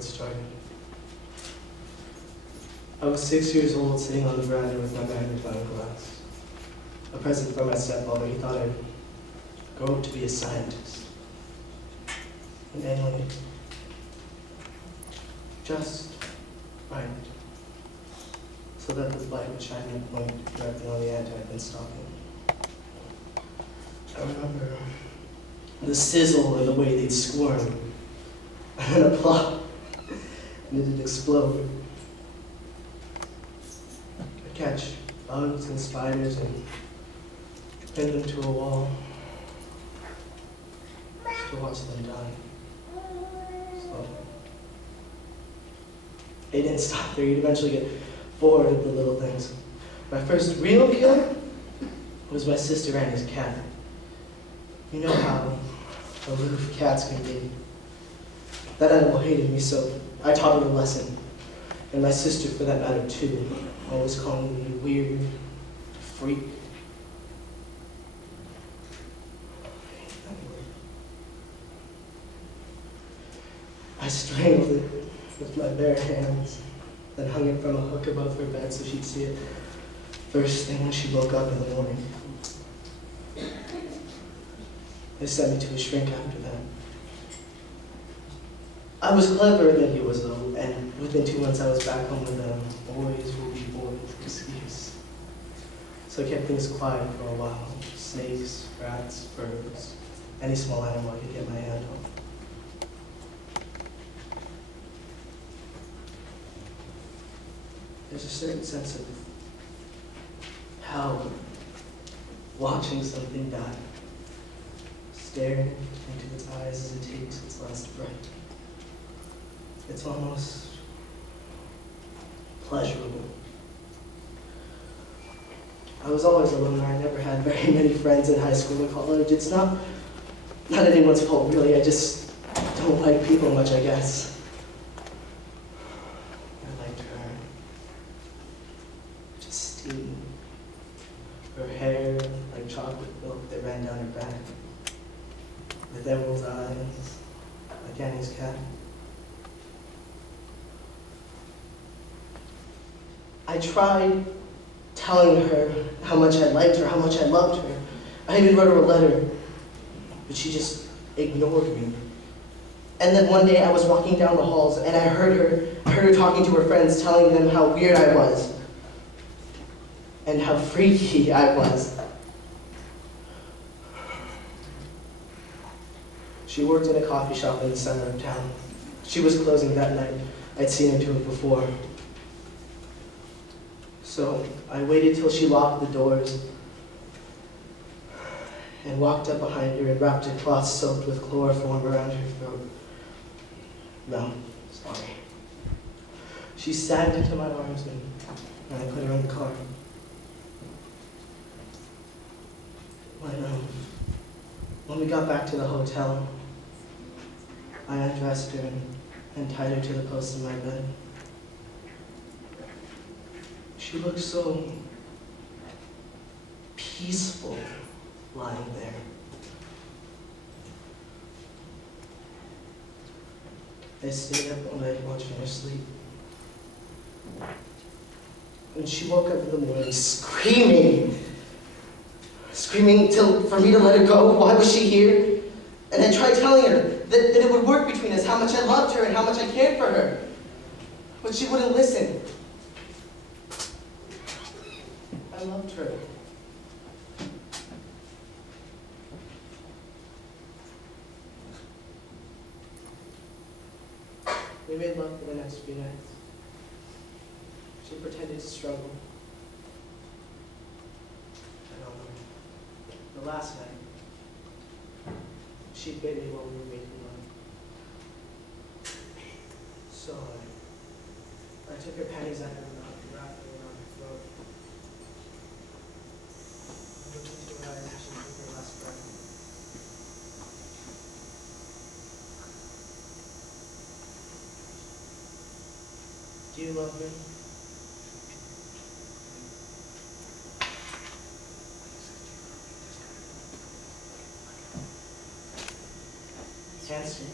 it started. I was 6 years old, sitting on the veranda with my magnifying glass. A present from my stepfather. He thought I'd grow up to be a scientist. An alien. Just right. So that the light would shine and point directly on the ant I'd been stalking. I remember the sizzle and the way they'd squirm. And then a plop, and it'd explode. I'd catch bugs and spiders and pin them to a wall just to watch them die. Slowly. It didn't stop there. You'd eventually get bored of the little things. My first real kill was my sister Annie's cat. You know how aloof cats can be. That animal hated me, so I taught her a lesson. And my sister, for that matter, too, always calling me weird, freak. I strangled it with my bare hands, then hung it from a hook above her bed so she'd see it first thing when she woke up in the morning. They sent me to a shrink after that. I was cleverer than he was, though, and within 2 months I was back home with them. Boys will be boys, excuse. So I kept things quiet for a while. Snakes, rats, birds, any small animal I could get my hand on. There's a certain sense of hell watching something die, staring into its eyes as it takes its last breath. It's almost pleasurable. I was always alone. I never had very many friends in high school and college. It's not anyone's fault, really. I just don't like people much, I guess. I liked her. Justine. Her hair like chocolate milk that ran down her back. With emerald eyes, like Annie's cat. I tried telling her how much I liked her, how much I loved her. I even wrote her a letter, but she just ignored me. And then one day I was walking down the halls and I heard her talking to her friends, telling them how weird I was and how freaky I was. She worked in a coffee shop in the center of town. She was closing that night. I'd seen her do it before. So I waited till she locked the doors and walked up behind her and wrapped a cloth soaked with chloroform around her throat. No, sorry. She sagged into my arms and I put her in the car. When we got back to the hotel, I undressed her and tied her to the post in my bed. She looked so peaceful lying there. I stayed up all night watching her sleep. And she woke up in the morning screaming for me to let her go. Why was she here? And I tried telling her that it would work between us, how much I loved her and how much I cared for her. But she wouldn't listen. I loved her. We made love for the next few nights. She pretended to struggle. And on the last night, she bit me while we were making love. So I took her panties out of her mouth and wrapped them around her throat. I looked into her eyes as she took her last breath. Do you love me? Answer me.